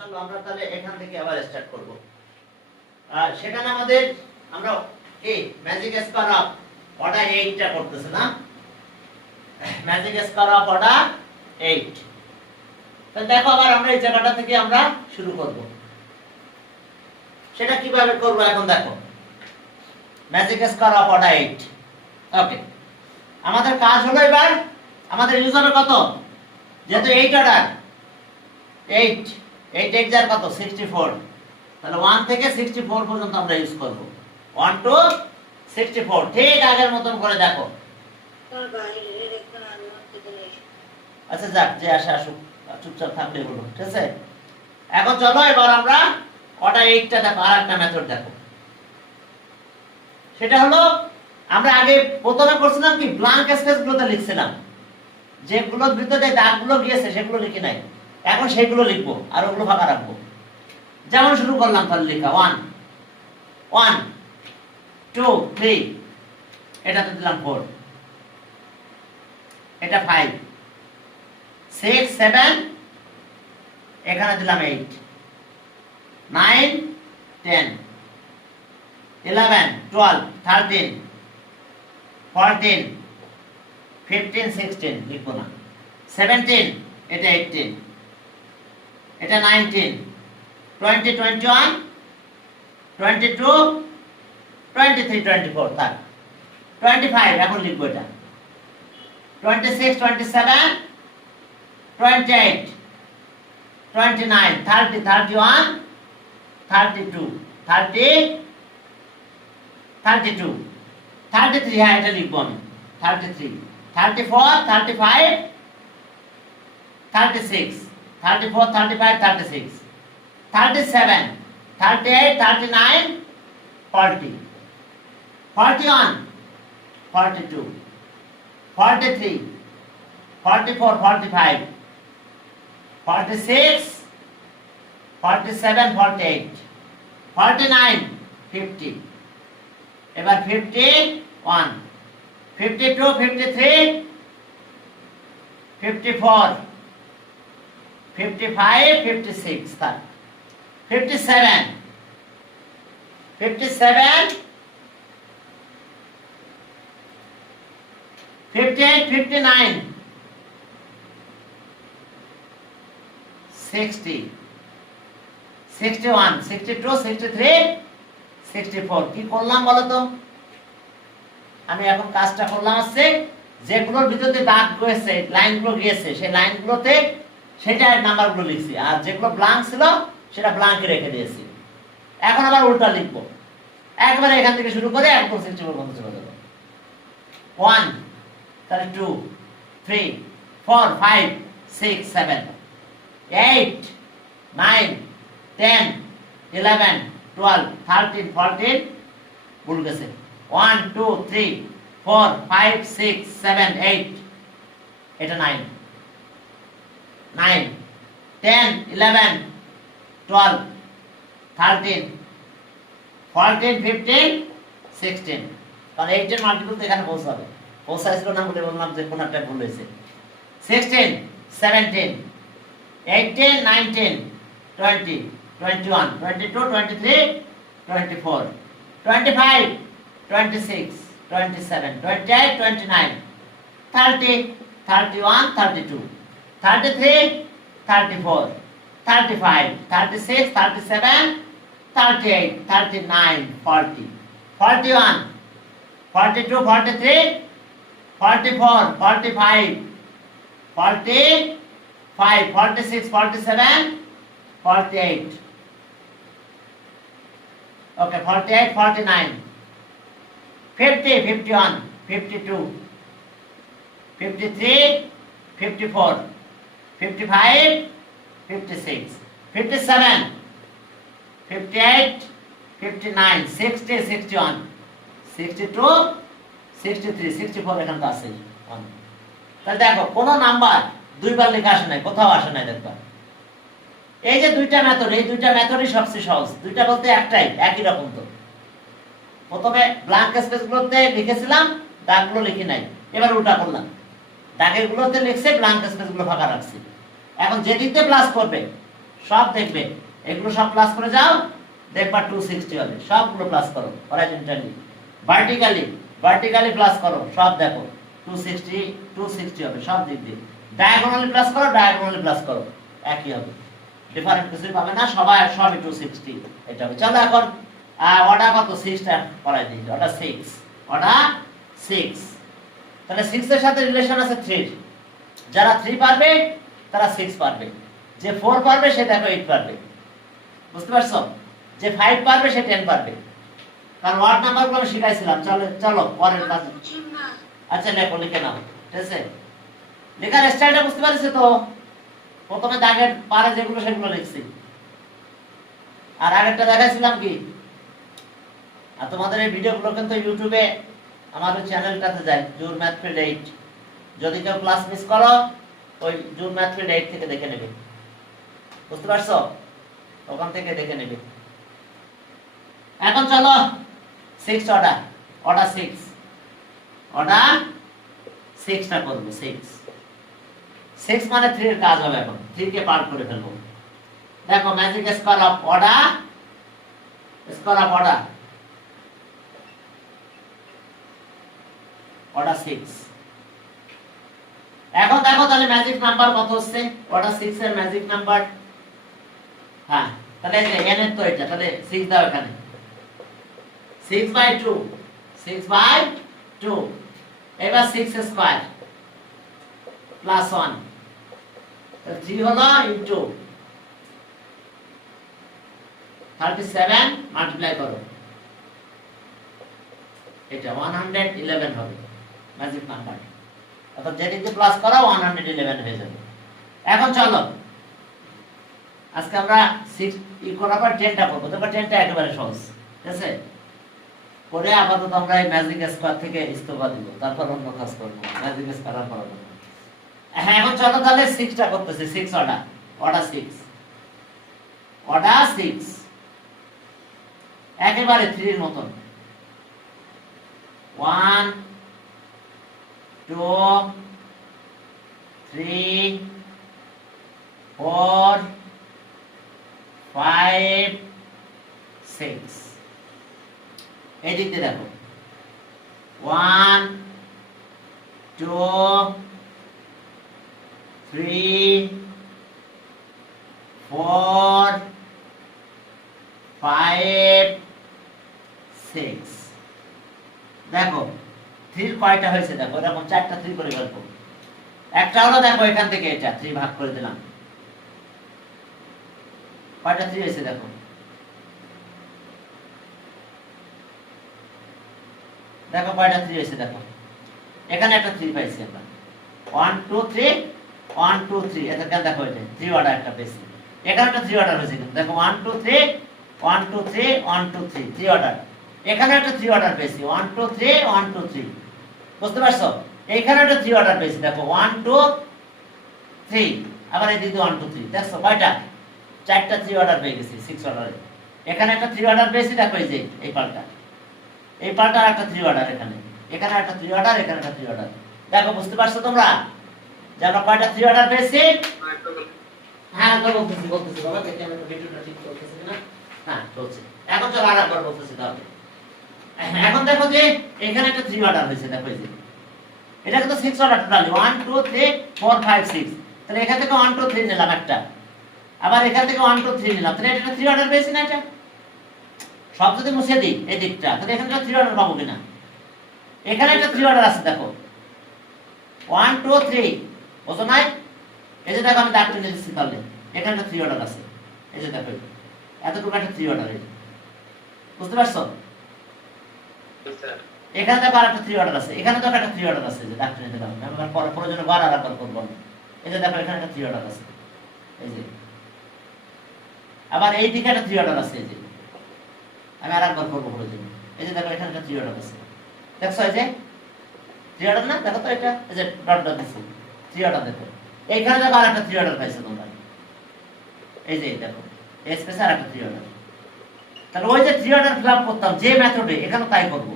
চলো আমরা তাহলে এখান থেকে আবার স্টার্ট করব। সেখানে আমাদের আমরা এই ম্যাজিক স্কয়ার অফ অর্ডার 8 টা করতেছে না, ম্যাজিক স্কয়ার অফ অর্ডার 8। তাহলে দেখো আবার আমরা এই জায়গাটা থেকে আমরা শুরু করব। সেটা কিভাবে করব এখন দেখো, ম্যাজিক স্কয়ার অফ অর্ডার 8। ওকে, আমাদের কাজ হলো এবার আমাদের ইউজ হবে কত, যেহেতু 8 অর্ডার 8 8 8 যার কত 64, তাহলে 1 থেকে 64 পর্যন্ত আমরা ইউজ করব। 1 to 64 ঠিক আগের মতন করে দেখো। আচ্ছা যাক, যে আসে আসুক, চুপচাপ থাকলে বলো, ঠিক আছে। এখন চলো এবার আমরা অর্ডার 8 টা দেখো, আরেকটা মেথড দেখো। সেটা হলো আমরা আগে প্রথমে করছিলাম কি, ব্ল্যাঙ্ক স্পেস গুলোতে লিখছিলাম, যেগুলোর ভিতরে দাগগুলো গিয়েছে সেগুলো লিখি নাই, এখন সেগুলো লিখবো আর ওগুলো ফাঁকা রাখবো। যেমন শুরু করলাম তাহলে লেখা 1 1 2 3, এটাতে দিলাম 4, এটা 5 6 7, এখানে দিলাম 8 9 10 11 12 13 14 15 16, লিখবো না 17, এটা 18, এটা 19 20 21 22 23 24, থাক 25, এখন লিখবো এটা 26 27 28 29 30 31 32 30 32 33, হ্যাঁ এটা লিখবো আমি 33 34 35 36 34 35 36 37 38 39 40 41 42 43 44 45 46 47 48 49 50, এবার 51 52 53 54 55 56, থাক 57 57 58 59 60 61 62 63 64। কি করলাম বলো তো, আমি এখন কাজটা করলাম হচ্ছে যেগুলোর ভিতরে দাগ গিয়েছে, লাইনগুলো গিয়েছে, সেই লাইনগুলোতে সেটার নাম্বারগুলো লিখছি, আর যেগুলো ব্ল্যাঙ্ক ছিল সেটা ব্ল্যাঙ্কে রেখে দিয়েছি। এখন আবার উল্টা লিখবো, একবারে এখান থেকে শুরু করে একদম 64 পর্যন্ত চলে যাবো। 1 তাহলে 2 3 4 5 6 7 8 9 10 11 12 13 14, ভুল গেছে 1 2 3 4 5 6 7 8, এটা 9 9 10 11 12 13 14 15 16, কারণ 8 এর মাল্টিপল তো এখানে পৌঁছাবে, পৌঁছাইছিল না বলে বললাম যে কোন একটা ভুল হয়েছে। 16 17 18 19 20 21 22 23 24 25 26 27 28 29 30 31 32 33 34 35 36 37 38 39 40 41 42 43 44 45 45 46 47 48, okay 48 49 50 51 52 53 54 55 56 57 58 59 60 61 62 63 64, এখান তো আছে। তাহলে দেখো কোন নাম্বার দুইবার লেখা আসে নাই, কোথাও আসে নাই দেখবা। এই যে দুইটা মেথড, এই দুইটা মেথডই সবচেয়ে সহজ, দুইটা বলতে একটাই, একই রকম। তো প্রথমে ব্ল্যাঙ্ক স্পেস গুলোতে লিখেছিলাম, দাগগুলো লিখি নাই, এবার উল্টা করলাম, দাগের গুলোতে লিখছে, ব্ল্যাঙ্ক স্পেস গুলো ফাঁকা রাখছি। এখন যেটিতে প্লাস করবে সব দেখবে, এগুলো সব প্লাস করে যাও, দেখবা 260 হবে। সবগুলো প্লাস করো হরাইজন্টালি, ভার্টিক্যালি প্লাস করো, সব দেখো 260 হবে সব দিক দিয়ে। ডায়াগোনালি প্লাস করো, ডায়াগোনালি প্লাস করো, একই হবে, ডিফারেন্ট কিছুই পাবে না, সবই 260 এটা হবে। চলো এখন অর্ডার কত 6টা করাই দিই, অর্ডার 6, অর্ডার 6। তাহলে 6 এর সাথে রিলেশন আছে 3। যারা 3 পারবে তারা 6 পারবে, যে 4 পারবে সে দেখো 8 পারবে, বুঝতে পারছো? যে 5 পারবে সে 10 পারবে, কারণ ওয়ার্ড নাম্বারগুলো আমি শিখাইছিলাম। চলো চলো পরের কাজ। আচ্ছা লেখো, লিখে নাও, ঠিক আছে? লেখার স্টাইলটা বুঝতে পারছো তো? প্রথমে দাগের পারে যেগুলো সেগুলো লিখছি, আর আগেরটা দেখাইছিলাম কি। আর তোমাদের এই ভিডিওগুলো কিন্তু ইউটিউবে আমার ওই চ্যানেলটাতে যায়, জুর ম্যাথ ফিল্ড 8। যদি কেউ ক্লাস মিস করো, ওই জুর ম্যাথ ফিল্ড 8 থেকে দেখে নেবে, বুঝতে পারছো? ওখান থেকে দেখে নেবে। এখন চলো 6 অর্ডার, অর্ডার 6টা করবো। 6 মানে 3 এর কাজ হবে। এখন 3 কে পার করে ফেলবো। দেখো magic square of order, order 6। এখন দেখো তাহলে ম্যাজিক নাম্বার কত হচ্ছে, অর্ডার 6 এর ম্যাজিক নাম্বার। হ্যাঁ, তাহলে n এর তো এটা, তাহলে 6 দাও এখানে, 6/2, 6/2। এবার 6 স্কয়ার প্লাস 1, 3 হলো ইনটু 37 মাল্টিপ্লাই করো, এটা 111 হবে ম্যাজিক নাম্বার। অর্থাৎ যেদিকে প্লাস করা 111 হয়ে যাবে। এখন চলো আজকে আমরা 6 করার পর 10টা করবো। দেখো 10টা একেবারে সহজ, ঠিক আছে? পরে আপাতত আমরা এই ম্যাজিক স্কয়ার থেকে ইস্তফা দিব, তারপর অন্য কাজ করব, ম্যাজিক স্কয়ার আর করব না। হ্যাঁ, এখন চলো তাহলে 6টা করতেছি। 6 অর্ডার 6 একেবারে 3 এর মতন। 1 2 3 4 5 6। এই দিকতে দেখো 1 2 3 4 5 6। দেখো 3 কয়টা হয়েছে দেখো, এরকম 4টা 3 করে গল্প। একটা হলো দেখো এখান থেকে এটা 3 ভাগ করে দিলাম, কয়টা 3 হয়েছে দেখো। দেখো কয়টা 3 হয়েছে দেখো, এখানে একটা 3 পাইছি আমরা। 1 2 3 1 2 3, এটা কেন দেখো, এটা 3 অর্ডার একটা পেয়েছি। এখানে একটা 3 অর্ডার হয়েছে কিন্তু দেখো 1 2 3 1 2 3 1 2 3, 3 অর্ডার। এখানে একটা 3 অর্ডার পেয়েছি 1 2 3 1 2 3, বুঝতে পারছো? এইখানে একটা 3 অর্ডার পেয়েছি দেখো 1 2 3, আবার এই দিকে 1 2 3। দেখছো কয়টা? 4টা 3 অর্ডার পেয়ে গেছি 6 অর্ডারে। এখানে একটা 3 অর্ডার পেয়েছি দেখো, এই যে এই পাল্টা, এই পাল্টার একটা 3 অর্ডার, এখানে একটা 3 অর্ডার, এখানে একটা 3 অর্ডার। দেখো বুঝতে পারছো তোমরা যে আমরা কয়টা 3 অর্ডার পেয়েছি? হ্যাঁ তো বলতেছি বাবা, দেখি আমি ভিডিওটা ঠিক চলতেছে কিনা। হ্যাঁ চলছে। এখন চলো আরেকবার বলতেছি তাহলে। এখন দেখো যে এখানে একটা 3 অর্ডার হয়েছে দেখো, এই যে এটা কিন্তু 6 অর্ডার টোটালি 1 2 3 4 5 6। তাহলে এখান থেকে 1 2 3 নিলাম একটা, আবার এখান থেকে 1 2 3 নিলাম, তাহলে এটা 3 অর্ডার পেয়েছি না? এটা সব যদি মুছে দিই এই দিকটা, তাহলে এখানে 3 অর্ডার পাবো কিনা? এখানে একটা 3 অর্ডার আছে দেখো 1 2 3, বুঝো নাই? এই যে দেখো আমি দাগ টেনে দিচ্ছি, তাহলে এখানে একটা 3 অর্ডার আছে, এই যে দেখো এতটুকু একটা 3 অর্ডার, বুঝতে পারছো? এখানে দেখো আরেকটা 3 অর্ডার আছে, এখানে দেখো একটা 3 অর্ডার আছে, যে দাগ টেনে দিলাম। আমি পরে প্রয়োজনে বার আর একবার করব। এই যে দেখো এখানে একটা 3 অর্ডার আছে, এই যে আবার এই দিকে একটা 3 অর্ডার আছে, এই যে আমি আরেকবার করব প্রয়োজনে। এই যে দেখো এখানে একটা 3 অর্ডার আছে, দেখছো? এই যে 3 অর্ডার না? দেখো তো এটা, এই যে ডট ডট দিছি 3 অর্ডার। দেখো এইখানে দেখো আরেকটা 3 অর্ডার পাইছো তোমরা, এই যে দেখো এই স্পেসে আরেকটা 3 অর্ডার। তাহলে ওই যে 3 অর্ডার ফিল আপ করতাম যে মেথডে, এখানে তাই করব।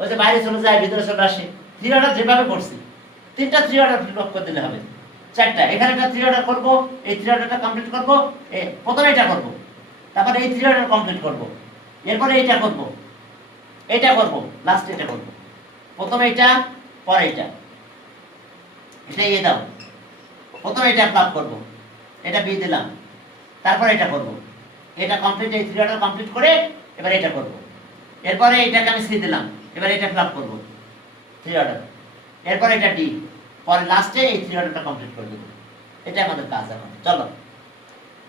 ওই যে বাইরে চলে যায় ভিতরে চলে আসে, 3 অর্ডার যেভাবে করছি 3টা 3 অর্ডার ফিল আপ করে দিলে হবে। চারটা, এখানে একটা 3 অর্ডার করব, এই 3 অর্ডারটা কমপ্লিট করব, প্রথমে এটা করব, তারপরে এই 3 অর্ডার কমপ্লিট করব, এরপরে এইটা করব, এটা করব, লাস্ট এটা করব, প্রথমে এটা পরে এটা, এটা এ দাও, প্রথমে এটা ফ্লাপ করব, এটা বি দিলাম, তারপরে এটা করব, এটা কমপ্লিট, এই 3 অর্ডার কমপ্লিট করে এবার এটা করব, এরপরে এটাকে আমি সি দিলাম, এবার এটা ফ্লাপ করব 3 অর্ডার, এরপরে এটা ডি, পরে লাস্টে এই 3 অর্ডারটা কমপ্লিট করে দেব। এটা আমাদের কাজ এখন। চলো,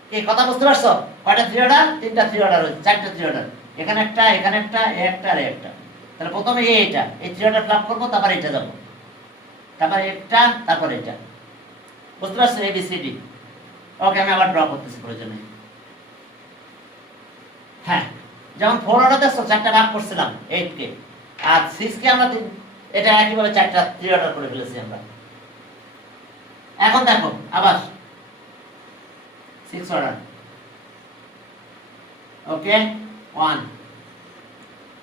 কি কথা বুঝতে পারছো? কয়টা 3 অর্ডার? 3টা 3 অর্ডার হচ্ছে, 4টা 3 অর্ডার, এখানে একটা, এখানে একটা, একটা আর একটা। তাহলে প্রথমে এটা, এই 3 অর্ডার ফ্লাপ করব, তারপর এটা যাব, তারপর এটা, তারপর এটা। বুঝতে পারছো? A B C D. ওকে, আমি আবার ড্র করতেছি প্রয়োজনে। হ্যাঁ, যেমন 4 অর্ডার দেখছো, 4টা ভাগ করছিলাম 8 কে, আর 6 কে আমরা এটা একইভাবে 4টা 3 অর্ডার করে ফেলেছি আমরা। এখন দেখো আবার 6 অর্ডার। ওকে, 1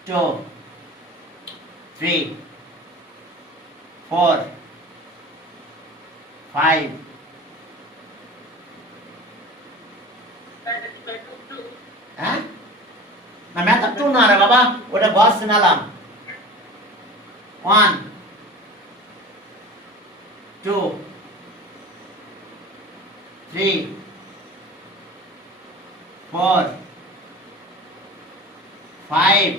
2 3 4 5 হ্যাঁ না, মেথড 2 না রে বাবা, ওটা বস নালাম। 1 2 3 4 5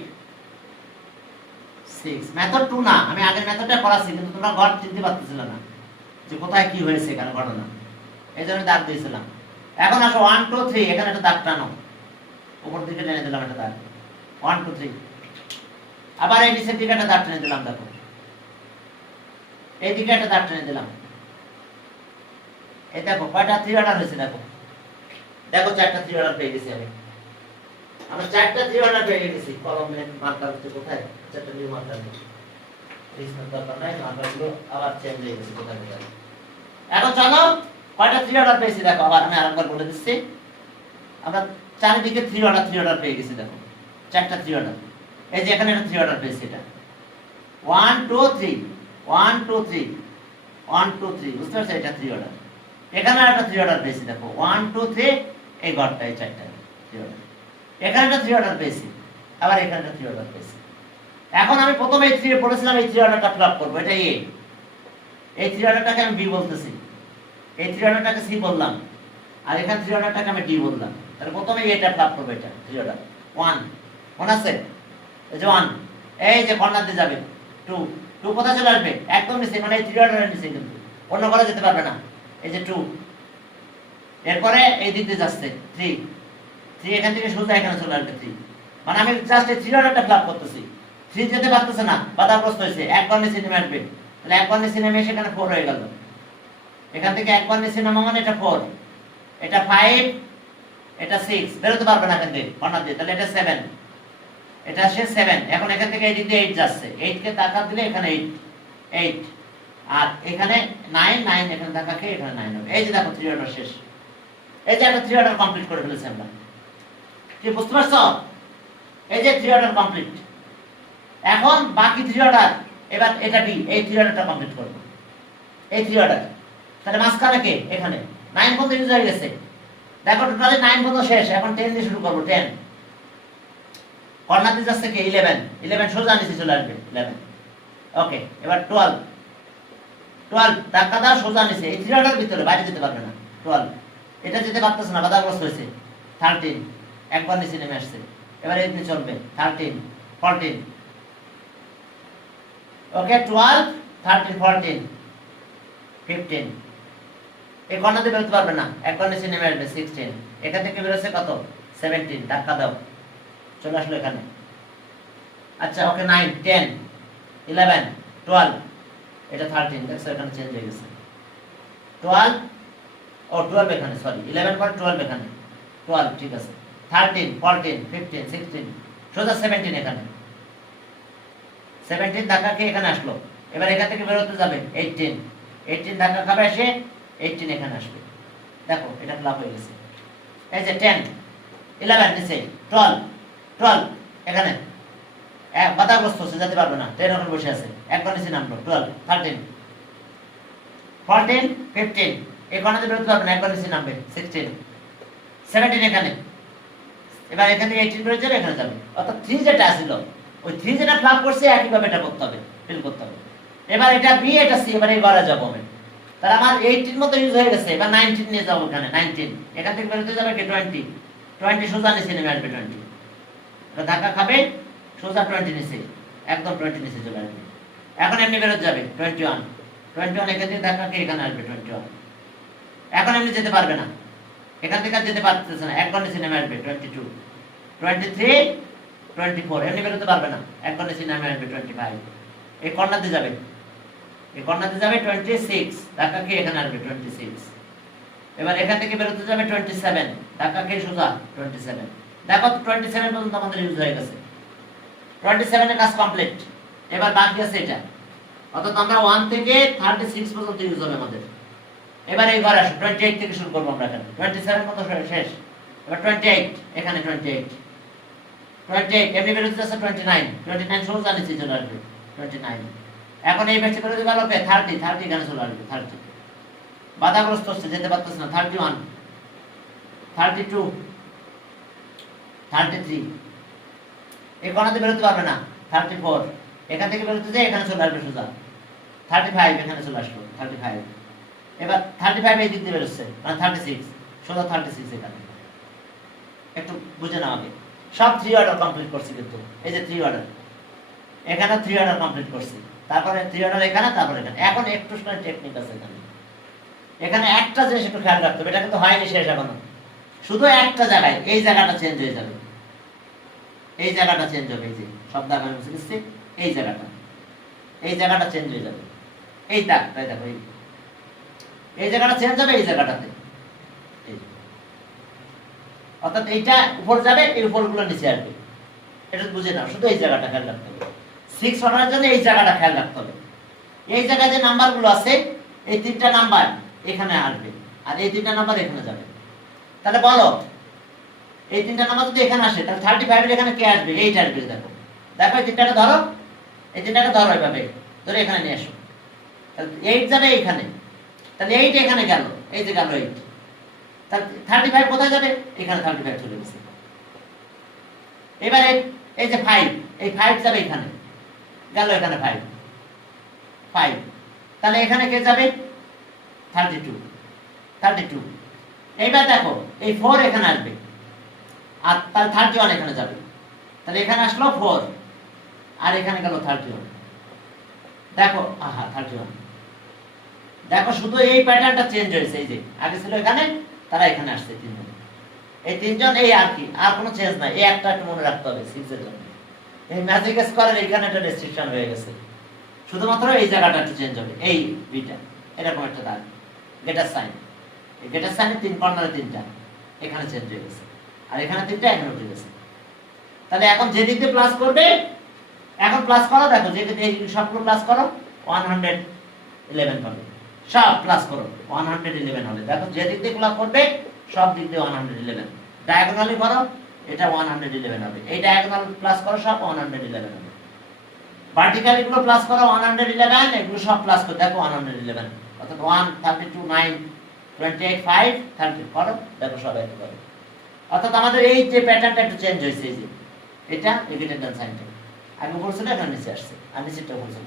6। মেথড 2 না, আমি আগের মেথডটা করাছি, কিন্তু তোমরা ঘর চিনতে পারতেছিল না যে কোথায় কি হয়েছে এখানে ঘটনা, এই জন্য দাগ দিয়েছিলাম। এখন আসো 1 2 3, এখানে একটা দাগ টানো, উপর দিকে টেনে দিলাম একটা দাগ, 1 2 3। আবার এই নিচের দিকে একটা দাগ টেনে দিলাম, দেখো এই দিকে একটা দাগ টেনে দিলাম। এই দেখো কয়টা 3 অর্ডার হয়েছে, দেখো দেখো 4টা 3 অর্ডার পেয়ে গেছি আমি। আমরা 4টা 3 অর্ডার পেয়ে গেছি। কলমে মার্কার হচ্ছে কোথায়, 4টা নিউ মার্কার নেই, রিসনার দরকার নাই, মার্কারগুলো আবার চেঞ্জ হয়ে গেছে কোথায় কোথায়। এখন চলো কয়টা 3 অর্ডার পেয়েছি দেখো, আবার আমি আরেকবার বলে দিচ্ছি। আমরা চারিদিকে 3 অর্ডার 3 অর্ডার পেয়ে গেছি, দেখো 4টা 3 অর্ডার। এই যে এখানে একটা 3 অর্ডার পেয়েছি, এটা 1 2 3 1 2 3 1 2 3, বুঝতে পারছো? এটা 3 অর্ডার। এখানে একটা 3 অর্ডার পেয়েছি, দেখো 1 2 3, এই ঘরটা, এই 4টা 3 অর্ডার। এখানে একটা 3 অর্ডার পেয়েছি, আবার এখানে একটা 3 অর্ডার পেয়েছি। এখন আমি প্রথমে এই 3 বলেছিলাম এই 3 অর্ডারটা ফ্লাপ করব, এটা এ, এই 3 অর্ডারটাকে আমি বি বলতেছি, এই 3 অর্ডারটাকে সি বললাম, আর এখানে 3 অর্ডারটাকে আমি ডি বললাম। তাহলে প্রথমে এটা ফ্লাপ করব, এটা 3 অর্ডার 1, মনে আছে? এই যে 1, এই যে কর্নার দিয়ে যাবে 2, 2 কোথায় চলে আসবে? একদম নিচে, মানে এই 3 অর্ডারের নিচে, কিন্তু অন্য করে যেতে পারবে না। এই যে 2, এরপরে এই দিক দিয়ে যাচ্ছে 3, 3 এখান থেকে সোজা এখানে চলে আসবে 3, মানে আমি জাস্ট এই 3 অর্ডারটা ফ্লাপ করতেছি। 3 যেতে পারতেছে না, বাধাগ্রস্ত হয়েছে, একবার নিচে নেমে আসবে, তাহলে একবার নিচে নেমে সেখানে 4 হয়ে গেল। এখান থেকে একবার নিচে নামা মানে এটা 4, এটা 5, এটা 6, বেরোতে পারবে না এখান থেকে কর্নার দিয়ে, তাহলে এটা 7, এটা সে 7। এখন এখান থেকে এই দিক দিয়ে 8 যাচ্ছে, 8 কে টাকা দিলে এখানে 8 8, আর এখানে 9 9, এখানে টাকা খেয়ে এখানে 9 হবে। এই যে দেখো 3 অর্ডার শেষ, এই যে একটা 3 অর্ডার কমপ্লিট করে ফেলেছি আমরা। কি বুঝতে পারছো? এই যে 3 অর্ডার কমপ্লিট। এখন বাকি 3 অর্ডার, এবার এটা বি, এই 3 অর্ডারটা কমপ্লিট করব, এই 3 অর্ডার। তাহলে মাঝখানে কে? এখানে 9 পর্যন্ত ইউজ হয়ে গেছে, দেখো টোটালি 9 পর্যন্ত শেষ। এখন 10 দিয়ে শুরু করব, 10 কর্নার দিয়ে যাচ্ছে কে? 11, 11 সোজা নিচে চলে আসবে 11। ওকে, এবার 12, 12 ধাক্কা দাও সোজা নিচে, এই 3 অর্ডার ভিতরে, বাইরে যেতে পারবে না। 12, এটা যেতে পারতেছে না, বাধাগ্রস্ত হয়েছে। 13, একবার নিচে নেমে আসছে, এবার এই দিকে চলবে 13 14। ওকে, 12 13 14 15, এই কর্নার দিয়ে বেরোতে পারবে না, একবার নিচে নেমে আসবে 16, এখান থেকে বেরোচ্ছে কত? 17, ধাক্কা দাও চলে আসলো এখানে। আচ্ছা, ওকে 9 10 11 12, এটা 13, দেখছো এখানে চেঞ্জ হয়ে গেছে 12, ও 12 এখানে, সরি 11 পর 12 এখানে 12, ঠিক আছে 13 14 15 16, সোজা 17 এখানে, 17 ধাক্কা খেয়ে এখানে আসলো। এবার এখান থেকে বেরোতে যাবে 18, 18 ধাক্কা খাবে, এসে 18 এখানে আসবে। দেখো এটা ফ্লাপ হয়ে গেছে। এই যে 10 11 নিচে, 12 12 এখানে বাধাগ্রস্ত হচ্ছে, যেতে পারবে না, 10 ওখানে বসে আছে, একবার নিচে নামলো 12 13 14 15 এই কর্নাতে বেরোতে পারবে না, একবার নিচে নামবে 16 17 এখানে, এবার এখানে 18 বেরোতে যাবে, এখানে যাবে, অর্থাৎ 3 যেটা ছিল ওই 3 যেটা ফ্লাপ করছে একইভাবে এটা করতে হবে, ফিল করতে হবে। এবার এটা বি এটা সি, এবার এই ঘরে যাবো আমি, তাহলে আমার 18 মতো ইউজ হয়ে গেছে, এবার 19 নিয়ে যাবো এখানে 19, এখান থেকে বেরোতে যাবে কি 20 সোজা নিচে নেমে আসবে 20, এটা ধাক্কা খাবে সোজা 20 নিচে, একদম 20 নিচে চলে আসবে। এখন এমনি বেরোতে যাবে 21 এখান থেকে ধাক্কা খেয়ে এখানে আসবে 21, এখন এমনি যেতে পারবে না, এখান থেকে আর যেতে পারতেছে না, একবার নিচে নেমে আসবে 22 23 24, এমনি বেরোতে পারবে না, একবার নিচে নেমে আসবে 25, এই কর্নাতে যাবে, এই কর্নাতে যাবে 26, ধাক্কা খেয়ে এখানে আসবে 26, এবার এখান থেকে বেরোতে যাবে 27, ধাক্কা খেয়ে সোজা 27, দেখো 27 পর্যন্ত আমাদের ইউজ হয়ে গেছে, 27 এর কাজ কমপ্লিট। এবার বাকি আছে এটা, অর্থাৎ আমরা 1 থেকে 36 পর্যন্ত ইউজ হবে আমাদের। এবার এই ঘরে আসো, 28 থেকে শুরু করবো আমরা এখানে, 27 মতো শেষ, এবার 28, এখানে 28 এমনি বেরোতে যাচ্ছে 29 সোজা নিচে চলে আসবে 29, এখন এই ব্যাচে বেরোতে গেল 30 এখানে চলে আসবে 30, বাধাগ্রস্ত হচ্ছে, যেতে পারতেছে না, 31 32 33, এই কোণাতে বেরোতে পারবে না, 34, এখান থেকে বেরোতে যায় এখানে চলে আসবে সোজা 35, এখানে চলে আসলো 35, এবার 35 এই দিক দিয়ে বেরোচ্ছে মানে 36, সোজা 36 এখানে, একটু বুঝে নাও আগে, সব 3 অর্ডার কমপ্লিট করছি, কিন্তু এই যে 3 অর্ডার এখানে 3 অর্ডার কমপ্লিট করছি, তারপরে 3 অর্ডার এখানে, তারপরে এখানে। এখন একটু টেকনিক আছে এখানে, এখানে একটা জিনিস একটু খেয়াল রাখতে হবে, এটা কিন্তু হয়নি শেষ এখনো, শুধু একটা জায়গায় এই জায়গাটা চেঞ্জ হয়ে যাবে, এই জায়গাটা চেঞ্জ হবে, এই যে সব দাগ আমি মুছে দিচ্ছি, এই জায়গাটা চেঞ্জ হয়ে যাবে, এই দাগটাই দেখো, এই জায়গাটা চেঞ্জ হবে এই জায়গাটাতে, অর্থাৎ এইটা উপর যাবে, এই উপরগুলো নিচে আসবে, এটা বুঝে নাও, শুধু এই জায়গাটা খেয়াল রাখতে হবে, 6 অর্ডারের জন্য এই জায়গাটা খেয়াল রাখতে হবে, এই জায়গায় যে নাম্বারগুলো আছে এই 3টা নাম্বার এখানে আসবে, আর এই 3টা নাম্বার এখানে যাবে, তাহলে বলো এই 3টা নাম্বার যদি এখানে আসে তাহলে 35 এর এখানে কে আসবে, এইটা আসবে, দেখো দেখো এই 3টাকে ধরো, এই 3টাকে ধরো এইভাবে ধরে এখানে নিয়ে আসো, তাহলে 8 যাবে এইখানে, তাহলে 8 এখানে গেল, এই যে গেল 8, তাহলে 35 কোথায় যাবে, এখানে 35 চলে গেছে। এবারে এই যে 5, এই 5 যাবে এখানে, গেল এখানে 5, তাহলে এখানে কে যাবে 32, এইবার দেখো এই 4 এখানে আসবে, আর তাহলে 31 এখানে যাবে, তাহলে এখানে আসলো 4, আর এখানে গেল 31, দেখো আহা 31, দেখো শুধু এই প্যাটার্নটা চেঞ্জ হয়েছে, এই যে আগে ছিল এখানে, তারা এখানে আসছে 3 জন, এই 3 জন, এই আর কি, আর কোনো চেঞ্জ নাই, এই একটা একটু মনে রাখতে হবে 6 এর জন্য, এই ম্যাজিক স্কোয়ারের এখানে একটা রেস্ট্রিকশন হয়ে গেছে, শুধুমাত্র এই জায়গাটা একটু চেঞ্জ হবে, এই বিটা এরকম একটা দাগ, গেটার সাইন, এই গেটার সাইনের 3 কর্নারে 3টা এখানে চেঞ্জ হয়ে গেছে, আর এখানে 3টা এখানে উঠে গেছে, তাহলে এখন যে দিক দিয়ে প্লাস করবে, এখন প্লাস করো, দেখো যে এই সবগুলো প্লাস করো 111 হবে, সব প্লাস করো 111 হবে, দেখো যে দিক দিয়ে প্লাস করবে সব দিক দিয়ে 111, ডায়াগোনালি করো এটা 111 হবে, এই ডায়াগোনাল প্লাস করো সব 111 হবে, ভার্টিক্যালি গুলো প্লাস করো 111, এগুলো সব প্লাস করো, দেখো 111, অর্থাৎ 1 32 9 28 5 30 করো, দেখো সব একই করো, অর্থাৎ আমাদের এই যে প্যাটার্নটা একটু চেঞ্জ হয়েছে, এই যে এটা এগেটেড ডান সাইনটা আগে বলছিল এখানে নিচে আসছে, আর নিচেটা বলছে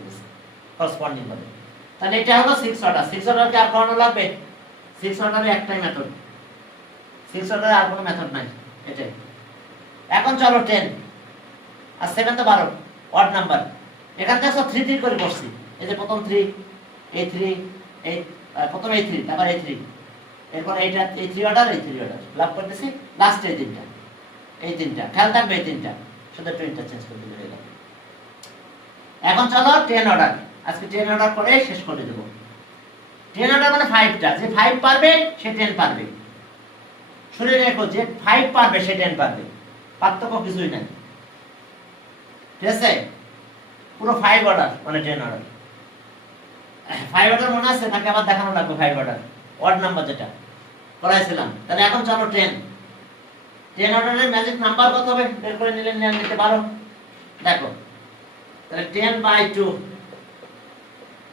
করসপন্ডিং হবে, তাহলে এটা হলো 6 অর্ডার, 6 অর্ডার কি আর করানো লাগবে, 6 অর্ডারে একটাই মেথড, 6 অর্ডারে আর কোনো মেথড নাই, এটাই। এখন চলো 10 আর 7 তো 12 অড নাম্বার, এখান থেকে সব 3 3 করে বসছি, এই যে প্রথম 3 এই 3 এই প্রথম এই 3 তারপর এই 3, এরপর এইটা এই 3 অর্ডার এই 3 অর্ডার লাভ করতেছি, লাস্ট এই 3টা, এই 3টা খেয়াল থাকবে, এই 3টা শুধু ট্রেনটা চেঞ্জ করে দিলে হয়ে গেল। এখন চলো 10 অর্ডার, আজকে 10 অর্ডার করে শেষ করে দেব। 10 অর্ডার মানে 5টা, যে 5 পারবে সে 10 পারবে, শুনে রেখো যে 5 পারবে সে 10 পারবে, পার্থক্য কিছুই নাই, ঠিক আছে, পুরো 5 অর্ডার মানে 10 অর্ডার, 5 অর্ডার মনে আছে নাকি আবার দেখানো লাগবে, 5 অর্ডার অড নাম্বার যেটা করাইছিলাম, তাহলে এখন চলো 10 অর্ডারের ম্যাজিক নাম্বার কত হবে বের করে নিতে পারো, দেখো তাহলে 10/2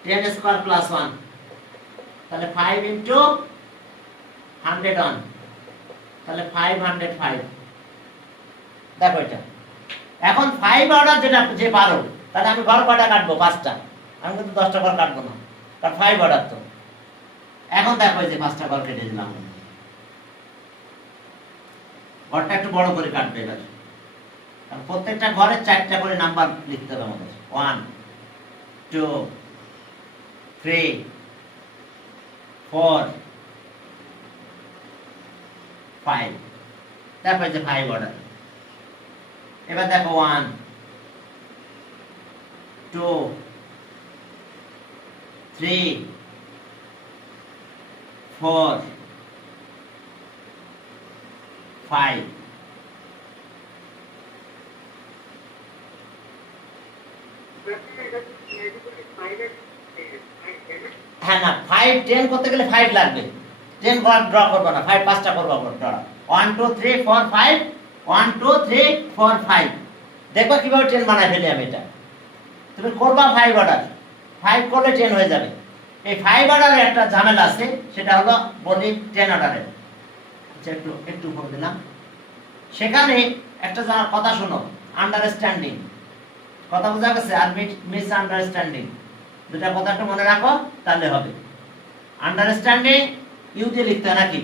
10 স্কয়ার প্লাস 1, তাহলে 5 * 101, তাহলে 505। দেখো এটা এখন 5 অর্ডার যেটা যে 12, তাহলে আমি ঘর কয়টা কাটবো? 5টা। আমি কিন্তু 10টা ঘর কাটবো না, কারণ 5 অর্ডার তো। এখন দেখো এই যে 5টা ঘর কেটে দিলাম। ঘরটা একটু বড় করে কাটবে এবার, কারণ প্রত্যেকটা ঘরে 4টা করে নাম্বার লিখতে হবে আমাদের। 1 2 3 4 5। দেখো এই যে 5 অর্ডার। এবার দেখো 1 2 3 4 5। হ্যাঁ না, 5 10 করতে গেলে 5 লাগবে। 10 ড্র করবো না, 5 5টা করবো ড্র। 1 2 3 4 5, 1 2 3 4 5। দেখো কিভাবে 10 বানায় ফেলি আমি এটা। তুমি করবা 5 অর্ডার, 5 করলে 10 হয়ে যাবে। এই 5 অর্ডারে একটা ঝামেলা আছে, সেটা হলো বলি 10 অর্ডারের। আচ্ছা একটু একটু করে দিলাম। সেখানে একটা কথা শোনো, আন্ডারস্ট্যান্ডিং। কথা বোঝা গেছে? আর মিস আন্ডারস্ট্যান্ডিং, দুটা কথা একটু মনে রাখো, তাহলে হবে। আন্ডারস্ট্যান্ডিং ইউ দিয়ে লিখতে হয় নাকি?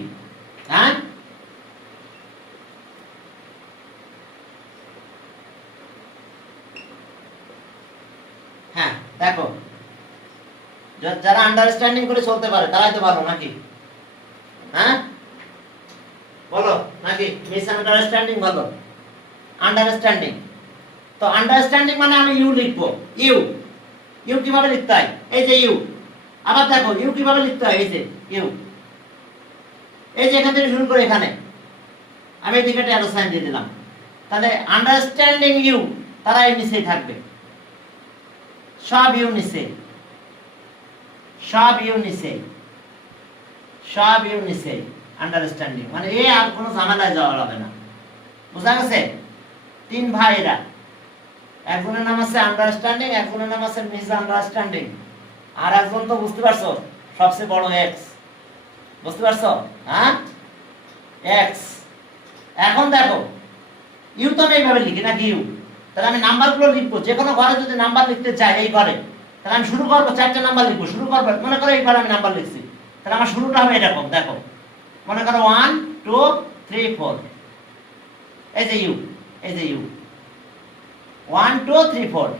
হ্যাঁ, হ্যাঁ দেখো, যারা আন্ডারস্ট্যান্ডিং করে চলতে পারে তারাই তো ভালো নাকি? হ্যাঁ বলো নাকি? মিস আন্ডারস্ট্যান্ডিং ভালো, আন্ডারস্ট্যান্ডিং। তো আন্ডারস্ট্যান্ডিং মানে আমি ইউ লিখবো। ইউ, ইউ কিভাবে লিখতে হয়? এই যে ইউ। আবার দেখো ইউ কিভাবে লিখতে হয়? এই যে ইউ, এই যে এখান থেকে শুরু করে এখানে আমি এদিকে একটা অ্যারো সাইন দিয়ে দিলাম। তাহলে আন্ডারস্ট্যান্ডিং ইউ, তারা এই নিচেই থাকবে। সব ইউ নিচে, সব ইউ নিচে, সব ইউ নিচে। আন্ডারস্ট্যান্ডিং মানে এ আর কোনো ঝামেলায় যাওয়া হবে না। বুঝা গেছে? 3 ভাই এরা, একজনের নাম আছে আন্ডারস্ট্যান্ডিং, একজনের নাম আছে মিস আন্ডারস্ট্যান্ডিং, আর একজন তো বুঝতে পারছো সবচেয়ে বড় এক্স। বুঝতে পারছো? হ্যাঁ এক্স। এখন দেখো ইউ তো আমি এইভাবে লিখি নাকি ইউ, তাহলে আমি নাম্বারগুলো লিখবো। যে কোনো ঘরে যদি নাম্বার লিখতে চাই এই ঘরে, তাহলে আমি শুরু করবো 4টা নাম্বার লিখবো। শুরু করবো, মনে করো এই ঘরে আমি নাম্বার লিখছি, তাহলে আমার শুরুটা হবে এরকম। দেখো মনে করো 1 2 3 4, এই যে ইউ, এই যে ইউ 1 2 3 4,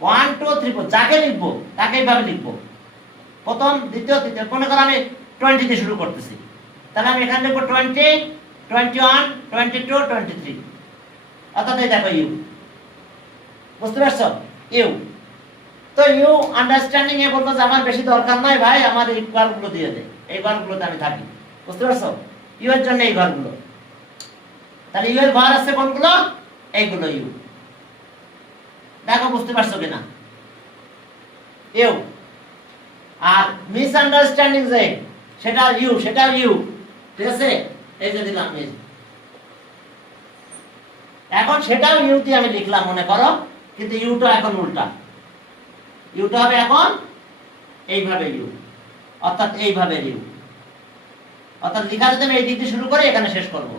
1 2 3 4, যাকে লিখবো তাকে এইভাবে লিখবো। প্রথম দ্বিতীয় তৃতীয়, মনে করো আমি 20 দিয়ে শুরু করতেছি, তাহলে আমি এখানে লিখবো 20 21 22 23। অর্থাৎ এই দেখো ইউ। বুঝতে পারছো? ইউ। তো ইউ আন্ডারস্ট্যান্ডিং এ বলবো যে আমার বেশি দরকার নয় ভাই, আমার এই ঘরগুলো দিয়ে দে, এই ঘরগুলোতে আমি থাকি। বুঝতে পারছো? ইউ এর জন্য এই ঘরগুলো। তাহলে ইউ এর ঘর আছে কোনগুলো? এইগুলো ইউ। দেখো বুঝতে পারছো কিনা? ইউ। আর মিস আন্ডারস্ট্যান্ডিং যে সেটা ইউ, সেটা ইউ। ঠিক আছে? এই যে দিলাম মিস। এখন সেটাও ইউ দিয়ে আমি লিখলাম মনে করো, কিন্তু ইউটা এখন উল্টা। ইউটা হবে এখন এইভাবে ইউ, অর্থাৎ এইভাবে ইউ। অর্থাৎ লেখা যদি আমি এই দিক দিয়ে শুরু করে এখানে শেষ করব,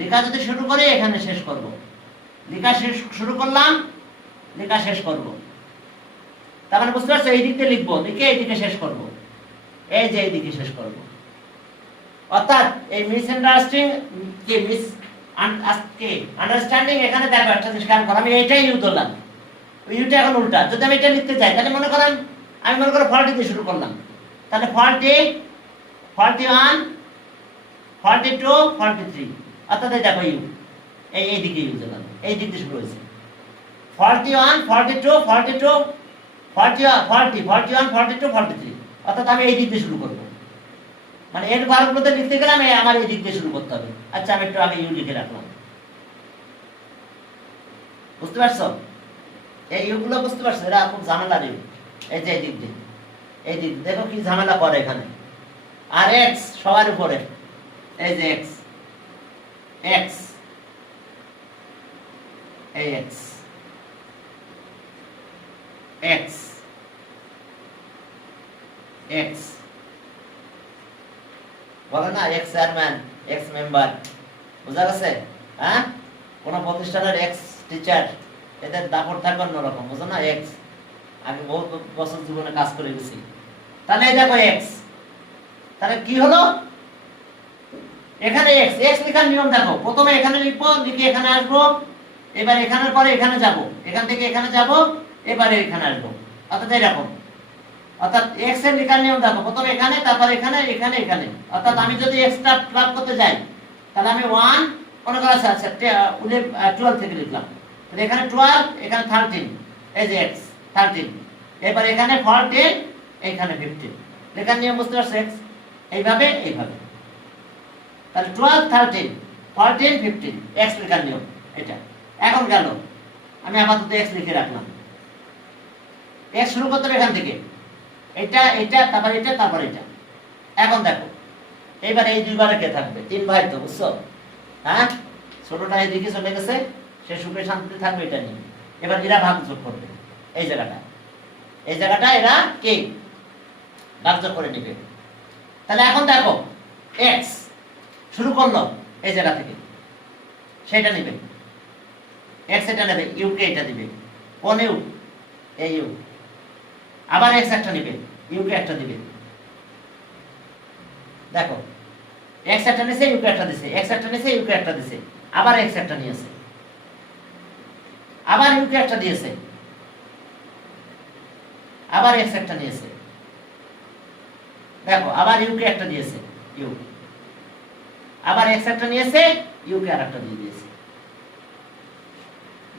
লেখা যদি শুরু করে এখানে শেষ করব, লেখা শেষ শুরু করলাম, লেখা শেষ করব। তার মানে বুঝতে পারছো? এই দিক দিয়ে লিখবো, লিখে এই দিকে শেষ করব, এই যে এই দিকে শেষ করব। অর্থাৎ এই মিস আন্ডারস্ট্যান্ডিং কি মিস আন্ডারস্ট্যান্ডিং, এখানে দেখো একটা জিনিস খেয়াল করো, আমি এইটাই ইউ ধরলাম, ইউটা এখন উল্টা। যদি আমি এটা লিখতে চাই তাহলে মনে করেন আমি মনে করো 40 দিয়ে শুরু করলাম, তাহলে 40 41 42 43। অর্থাৎ এই দেখো ইউ, এই দিকে ইউ দিলাম, এই দিক দিয়ে শুরু হয়েছে। 41 42 42 40 40 41 42 43। অর্থাৎ আমি এই দিক দিয়ে শুরু করবো, মানে এর ঘরগুলোতে লিখতে গেলাম আমার এই দিক দিয়ে শুরু করতে হবে। আচ্ছা আমি একটু আগে ইউ লিখে রাখলাম। বুঝতে পারছো? এই ইউগুলো বুঝতে পারছো? এরা খুব ঝামেলা ইউ। এই যে এই দিক দিয়ে, এই দিক দেখো কি ঝামেলা করে এখানে। আর এক্স সবার উপরে, এই যে এক্স, এক্স, এই এক্স, এক্স, এক্স বলে না, এক্স এক্স মেম্বার, বুঝা গেছে? হ্যাঁ, কোন প্রতিষ্ঠানের এক্স টিচার, এদের দাপট থাকে অন্যরকম, বুঝো না? এক্স, আমি বহুত বছর জীবনে কাজ করে গেছি। তাহলে এই দেখো এক্স, তাহলে কি হলো এখানে এক্স, এক্স লেখার নিয়ম দেখো, প্রথমে এখানে লিখবো, লিখে এখানে আসবো, এবার এখানের পরে এখানে যাব, এখান থেকে এখানে যাব, এবারে এখানে আসবো, অর্থাৎ এরকম। অর্থাৎ এক্স এর লেখার নিয়ম দেখো, প্রথমে এখানে, তারপর এখানে, এখানে, এখানে। অর্থাৎ আমি যদি এক্সটা প্লাগ করতে যাই, তাহলে আমি 1 মনে করা আছে 12 থেকে লিখলাম, তাহলে এখানে 12, এখানে 13, এই যে এক্স 13, এবার এখানে 14, এখানে 15। লেখার নিয়ম বুঝতে পারছো? এক্স এইভাবে, এইভাবে। তাহলে 12, 13, 14, 15 এক্স লেখার নিয়ম এটা। এখন গেল, আমি আপাতত এক্স লিখে রাখলাম। এক্স শুরু করতে হবে এখান থেকে, এটা, এটা, তারপর এটা, তারপর এটা। এখন দেখো, এইবার এই দুইবারে কে থাকবে? 3 ভাই তো, বুঝছো? হ্যাঁ, ছোটটা এদিকে চলে গেছে, সে সুখে শান্তিতে থাকবে এটা নিয়ে। এবার এরা ভাগযোগ করবে, এই জায়গাটা, এই জায়গাটা এরা কে ভাগযোগ করে নেবে। তাহলে এখন দেখো, এক্স শুরু করলো এই জায়গা থেকে, সেটা নেবে, এক্স এটা নেবে, ইউ কে এটা দিবে, কোন ইউ? এই ইউ। আবার এক্স একটা নেবে, ইউ কে একটা দিবে। দেখো, এক্স একটা নিছে, ইউ কে একটা দিছে, এক্স একটা নিছে, ইউ কে একটা দিছে, আবার এক্স একটা নিয়েছে, আবার ইউ কে একটা দিয়েছে, আবার এক্স একটা নিয়েছে। দেখো, আবার ইউ কে একটা দিয়েছে, ইউ, আবার এক্স একটা নিয়েছে, ইউ কে আরেকটা দিয়ে দিয়েছে।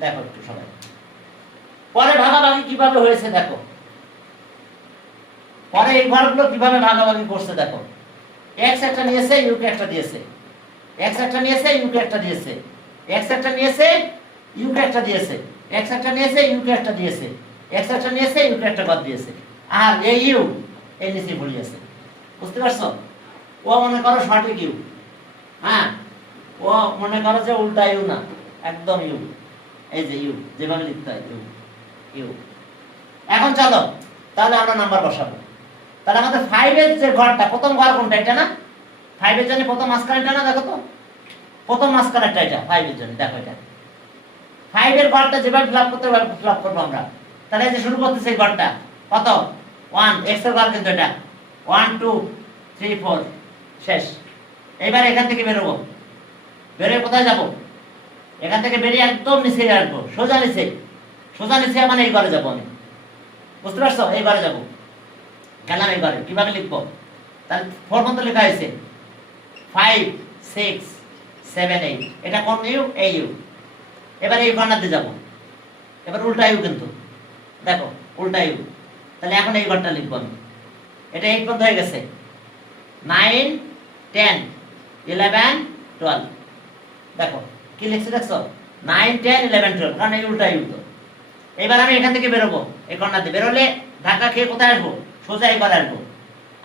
দেখো একটু সবাই, পরে ভাগাভাগি কিভাবে হয়েছে দেখো, পরে এই ঘরগুলো কিভাবে ভাগাভাগি করছে দেখো। এক্স একটা নিয়েছে, ইউ কে একটা দিয়েছে, এক্স একটা নিয়েছে, ইউ কে একটা দিয়েছে, এক্স একটা নিয়েছে, ইউ কে একটা দিয়েছে, এক্স একটা নিয়েছে, ইউ কে একটা দিয়েছে, এক্স একটা নিয়েছে, ইউ কে একটা বাদ দিয়েছে। আর এই ইউ এই নিচে ভুলিয়েছে, বুঝতে পারছো? ও মনে করো সঠিক ইউ, হ্যাঁ, ও মনে করো যে উল্টা ইউ না, একদম ইউ, এই যে ইউ যেভাবে লিখতে হয় ইউ, ইউ। এখন চলো তাহলে আমরা নাম্বার বসাবো। তাহলে আমাদের 5 এর যে ঘরটা, প্রথম ঘর কোনটা? এটা না? 5 এর জন্য প্রথম মাঝখানেটা না? দেখো তো, প্রথম মাঝখানেরটা এটা 5 এর জন্য, দেখো এটা 5 এর ঘরটা যেভাবে ফিল আপ করতে হবে ফিল আপ করবো আমরা। তাহলে এই যে শুরু করতেছে এই ঘরটা কত? 1, এক্স এর ঘর কিন্তু এটা 1 2 3 4 শেষ। এইবার এখান থেকে বেরোবো, বেরিয়ে কোথায় যাব? এখান থেকে বেরিয়ে একদম নিচে আসবো, সোজা নিচে, সোজা নিচে মানে এই ঘরে যাবো আমি, বুঝতে পারছো? এই ঘরে যাবো, গেলাম এই ঘরে। কিভাবে লিখবো? তাহলে 4 পর্যন্ত লেখা হয়েছে, 5 6 7 8, এটা কোন ইউ? এই ইউ। এবার এই কর্নার দিয়ে যাবো, এবার উল্টা ইউ কিন্তু, দেখো উল্টা ইউ। তাহলে এখন এই ঘরটা লিখবো আমি, এটা 8 পর্যন্ত হয়ে গেছে, 9 10 11 12। দেখো কি লিখছি দেখছো? 9 10 11 12, কারণ এই উল্টা ইউ তো। এবার আমি এখান থেকে বেরোবো, এই কর্নার দিয়ে বেরোলে ধাক্কা খেয়ে কোথায় আসবো? সোজা এই ঘরে আসবো।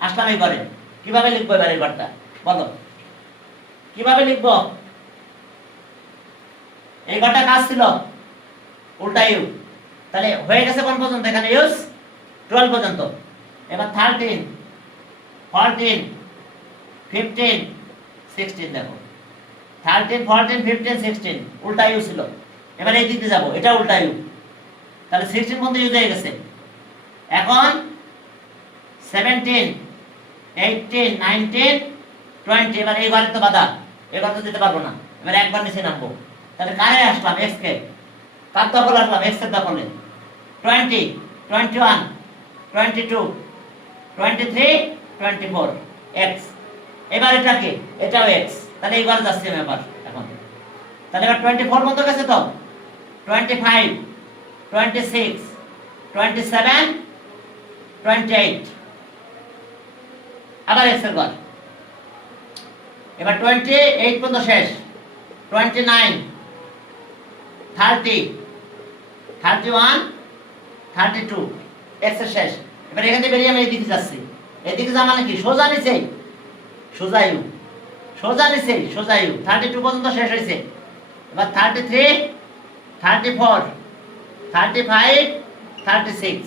আসলাম এই ঘরে। কিভাবে লিখবো এবার এই ঘরটা বলো, কিভাবে লিখবো? এই ঘরটা কাজ ছিল উল্টা ইউ, তাহলে হয়ে গেছে কোন পর্যন্ত? এখানে ইউজ 12 পর্যন্ত। এবার 13 14 15 16, দেখো 13 14 15 16 উল্টা ইউ ছিল। এবার এই দিকে যাব, এটা উল্টা ইউ, তাহলে 16 পর্যন্ত ইউজ হয়ে গেছে। এখন 17 18 19 20, এবার এই ঘরে তো বাধা, এবার তো যেতে পারবো না। এবার একবার নিচে নামবো, তাহলে কারে আসলাম? এক্স কে। কার দখলে আসলাম? এক্স এর দখলে। 20 21 22 23 24 এক্স। এবার এটা কি? এটাও এক্স, তাহলে এই ঘরে যাচ্ছি আমি আবার এখন। তাহলে এবার 24 মতো গেছে তো, 25 26 27 28, আবার এক্স এর ঘর। এবার 28 পর্যন্ত শেষ, 29 30 31 32 এক্স এর শেষ। এবার এখান থেকে বেরিয়ে আমি এইদিকে যাচ্ছি, এইদিকে যা মানে কি? সোজা নিচে, সোজা ইউ, সোজা নিচে, সোজা ইউ। 32 পর্যন্ত শেষ হয়েছে। এবার 33 34 35 36।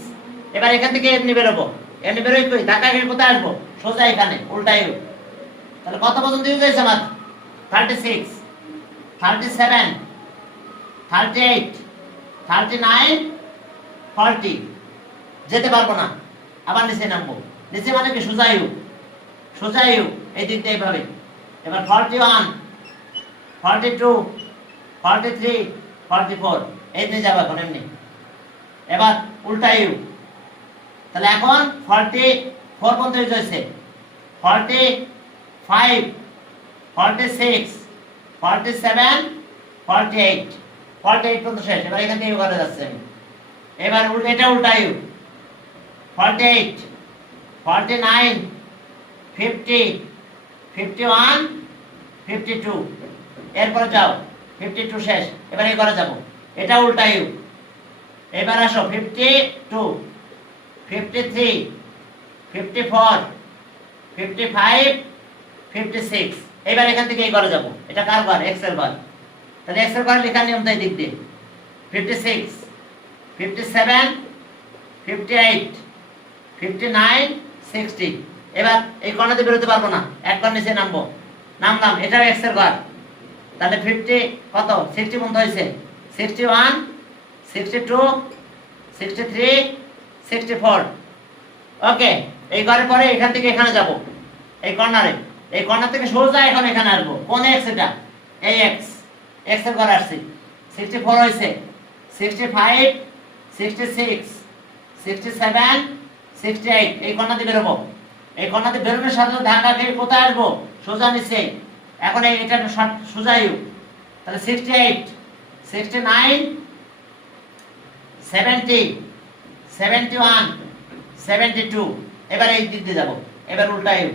এবার এখান থেকে এমনি বেরোবো, এমনি বেরোই কই? ঢাকা গিয়ে কোথায় আসবো? সোজা এখানে, উল্টা ইউ। তাহলে কত পর্যন্ত ইউজ হয়েছে আমার? 36, 37, 38, 39, 40 যেতে পারবো না, আবার নিচে নামবো। নিচে মানে কি সোজা ইউ, সোজা ইউ এই দিক দিয়ে এইভাবে। এবার 41, 42, 43, 44 এই দিয়ে যাবো এখন এমনি। এবার উল্টা ইউ, তাহলে এখন 44 পর্যন্ত হয়েছে, 45, 46, 47, 48, 48 পর্যন্ত শেষ। এবার এখান থেকে ইউ করে যাচ্ছে আমি। এবার এটা উল্টা ইউ, 48, 49, 50, 51, 52 এরপরে যাও 52 শেষ। এবার এই করে যাব, এটা উল্টা ইউ। এবার আসো 52, 53, 54, 55, 56 এবার এখান থেকে এই ঘরে যাব। এটা কার ঘর? এক্স এর ঘর। তাহলে এক্স এর ঘরে লেখার নিয়ম তাই দিক দিয়ে 56, 57, 58, 59, 60 এবার এই কর্ণাতে বেরোতে পারবো না, একবার নিচে নামবো। নামলাম, এটাও এক্স এর ঘর। তাহলে 50 কত 60 পর্যন্ত হয়েছে, 61, 62, 63, 64 ওকে। এই ঘরের পরে এখান থেকে এখানে যাব, এই কর্নারে। এই কর্নার থেকে সোজা এখন এখানে আসবো। কোন এক্স এটা? এই এক্স, এক্স এর ঘরে আসছি। 64 হয়েছে, 65, 66, 67, 68 এই কর্নাতে বেরোবো। এই কর্নাতে বেরোনোর সাথে ধাক্কা খেয়ে কোথায় আসবো? সোজা নিচে। এখন এটা সোজা ইউ, তাহলে 68, 69, 70, 71, 72 এবার এই দিক দিয়ে যাবো। এবার উল্টা ইউ,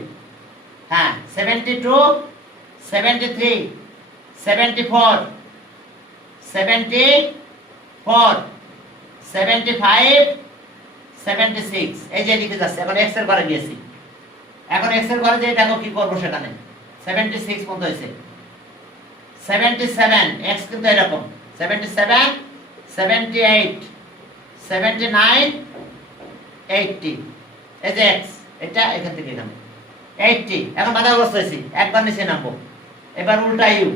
হ্যাঁ 72, 73, 74, 74, 75, 76 এই যে এদিকে যাচ্ছে। এখন এক্স এর ঘরে গিয়েছি। এখন এক্স এর ঘরে যে দেখো কি করবো সেখানে 76 পর্যন্ত হয়েছে। 77 এক্স কিন্তু এরকম 77, 78, 79, 80 এই যে এক্স, এটা এখান থেকে এখানে 80। এখন বাধা অবস্থা হয়েছি, একবার নিচে নামবো। এবার উল্টা ইউ,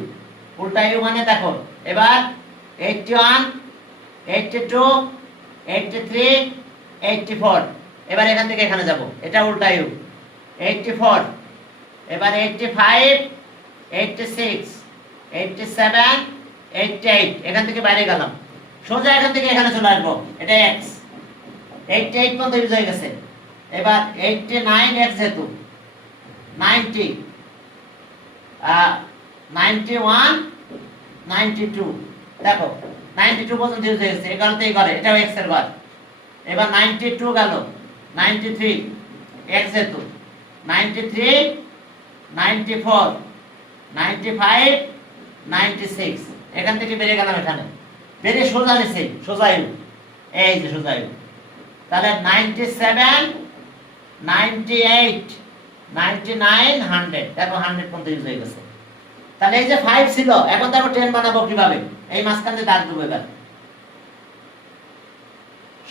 উল্টা ইউ মানে দেখো এবার 81, 82, 83, 84 এবার এখান থেকে এখানে যাব। এটা উল্টা ইউ 84, এবার 85, 86, 87, 88 এখান থেকে বাইরে গেলাম। সোজা এখান থেকে এখানে চলে আসবো, এটা এক্স। 88 পর্যন্ত ইউজ হয়ে গেছে। এবার 89 এক্স যেহেতু 90, 91, 92 দেখো 92 পর্যন্ত ইউজ হয়ে গেছে। এই কারণে এই ঘরে এটাও এক্স এর ঘর। এবার 92 গেল, 93 এক্স যেহেতু 93, 94, 95, 96 এখান থেকে বেরিয়ে গেলাম। এখানে বেরিয়ে সোজা নিচে, সোজা ইউ এই যে সোজা ইউ। তাহলে 97, 98, 99, 100 দেখো 100 পর্যন্ত ইউজ হয়ে গেছে। তাহলে এই যে 5 ছিল, এখন দেখো 10 বানাবো কিভাবে? এই মাঝখান দিয়ে দাগ দেবো। এবার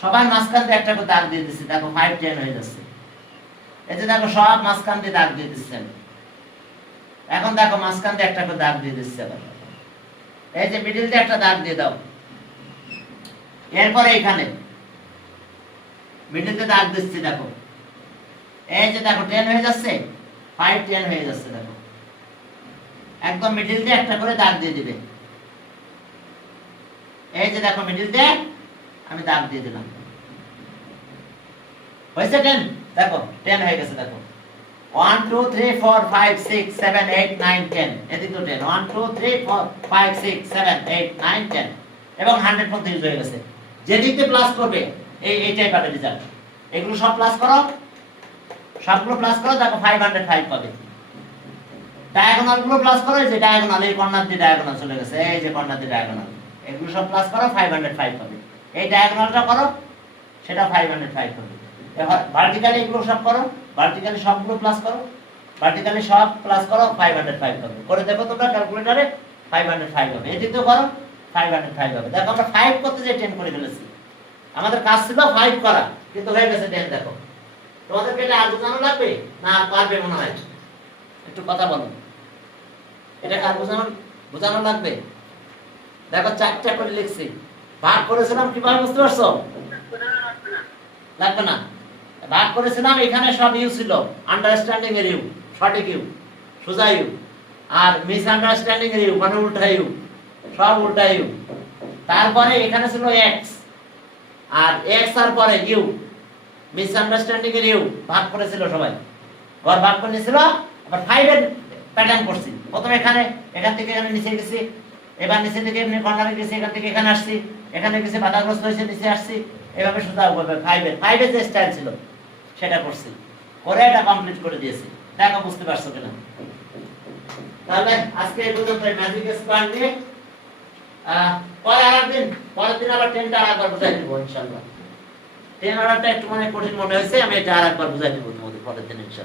সবার মাঝখান দিয়ে একটা করে দাগ দিয়ে দিচ্ছি, দেখো 5 10 হয়ে যাচ্ছে। এই যে দেখো সব মাঝখান দিয়ে দাগ দিয়ে দিচ্ছেন। এখন দেখো মাঝখান দিয়ে একটা করে দাগ দিয়ে দিচ্ছে। আবার এই যে মিডল দিয়ে একটা দাগ দিয়ে দাও। এরপরে এখানে মিডল দিয়ে দাগ দিচ্ছি, দেখো এই যে দেখো 10 হয়ে যাচ্ছে, 5 10 হয়ে যাচ্ছে। দেখো একদম মিডল দিয়ে একটা করে দাগ দিয়ে দিবে। এই যে দেখো মিডল দিয়ে আমি দাগ দিয়ে দিলাম, হয়েছে 10 দেখো 10 হয়ে গেছে। দেখো 1 2 3 4 5 6 7 8 9 10 এদিকে 10 1 2 3 4 5 6 7 8 9 10 এবং 100 পর্যন্ত ইউজ হয়ে গেছে। যেদিকে প্লাস করবে এইটাই পাবে রেজাল্ট। এগুলো সব প্লাস করো, সবগুলো প্লাস করো, দেখো 505 পাবে। ডায়াগোনাল গুলো প্লাস করো, যে ডায়াগোনাল এই কর্নার দিয়ে ডায়াগোনাল চলে গেছে, এই যে কর্নার দিয়ে ডায়াগোনাল, এগুলো সব প্লাস করো 505 পাবে। এই ডায়াগোনালটা করো, সেটা 505 পাবে। ভার্টিক্যালি এগুলো সব করো, ভার্টিক্যালি সবগুলো প্লাস করো, ভার্টিক্যালি সব প্লাস করো 505 পাবে। করে দেখো তোমরা ক্যালকুলেটরে 505 হবে। এদিকেও করো 505 হবে। দেখো আমরা 5 করতে যে 10 করে ফেলেছি। আমাদের কাজ ছিল 5 করা, কিন্তু হয়ে গেছে 10। দেখো তোমাদেরকে এটা আগে জানা লাগবে না পারবে মনে হয়? একটু কথা বলো। এটা কার বোঝানো বোঝানো লাগবে? দেখো 4টা করে লিখছি, ভাগ করেছিলাম কিভাবে বুঝতে পারছো? লাগবে না, ভাগ করেছিলাম এখানে সব ইউ ছিল, আন্ডারস্ট্যান্ডিং এর ইউ, সঠিক ইউ, সোজা ইউ, আর মিস আন্ডারস্ট্যান্ডিং এর ইউ মানে উল্টা ইউ, সব উল্টা ইউ। তারপরে এখানে ছিল এক্স, আর এক্স আর পরে ইউ, মিস আন্ডারস্ট্যান্ডিং এর ইউ, ভাগ করেছিল সবাই, ঘর ভাগ করে নিয়েছিল। আবার 5 এর প্যাটার্ন করছি, প্রথমে এখানে, এখান থেকে এখানে নিচে গেছি, এবার নিচে থেকে এমনি কর্নারে গেছি, এখান থেকে এখানে আসছি, এখানে গেছি বাধাগ্রস্ত হয়েছে, নিচে আসছি, এভাবে সোজা হবে 5 এর যে স্টাইল ছিল সেটা করছি, করে এটা কমপ্লিট করে দিয়েছি। দেখো বুঝতে পারছো কিনা? তাহলে আজকে এই পর্যন্ত ম্যাজিক স্কোয়ার নিয়ে পরে আরেকদিন, পরের দিন আবার 10টা আরেকবার বুঝাই দিব ইনশাআল্লাহ। 10 অর্ডারটা একটু মনে কঠিন মনে হয়েছে, আমি এটা আরেকবার বুঝাই দিব তোমাদের পরের দিন ইনশাআল্লাহ।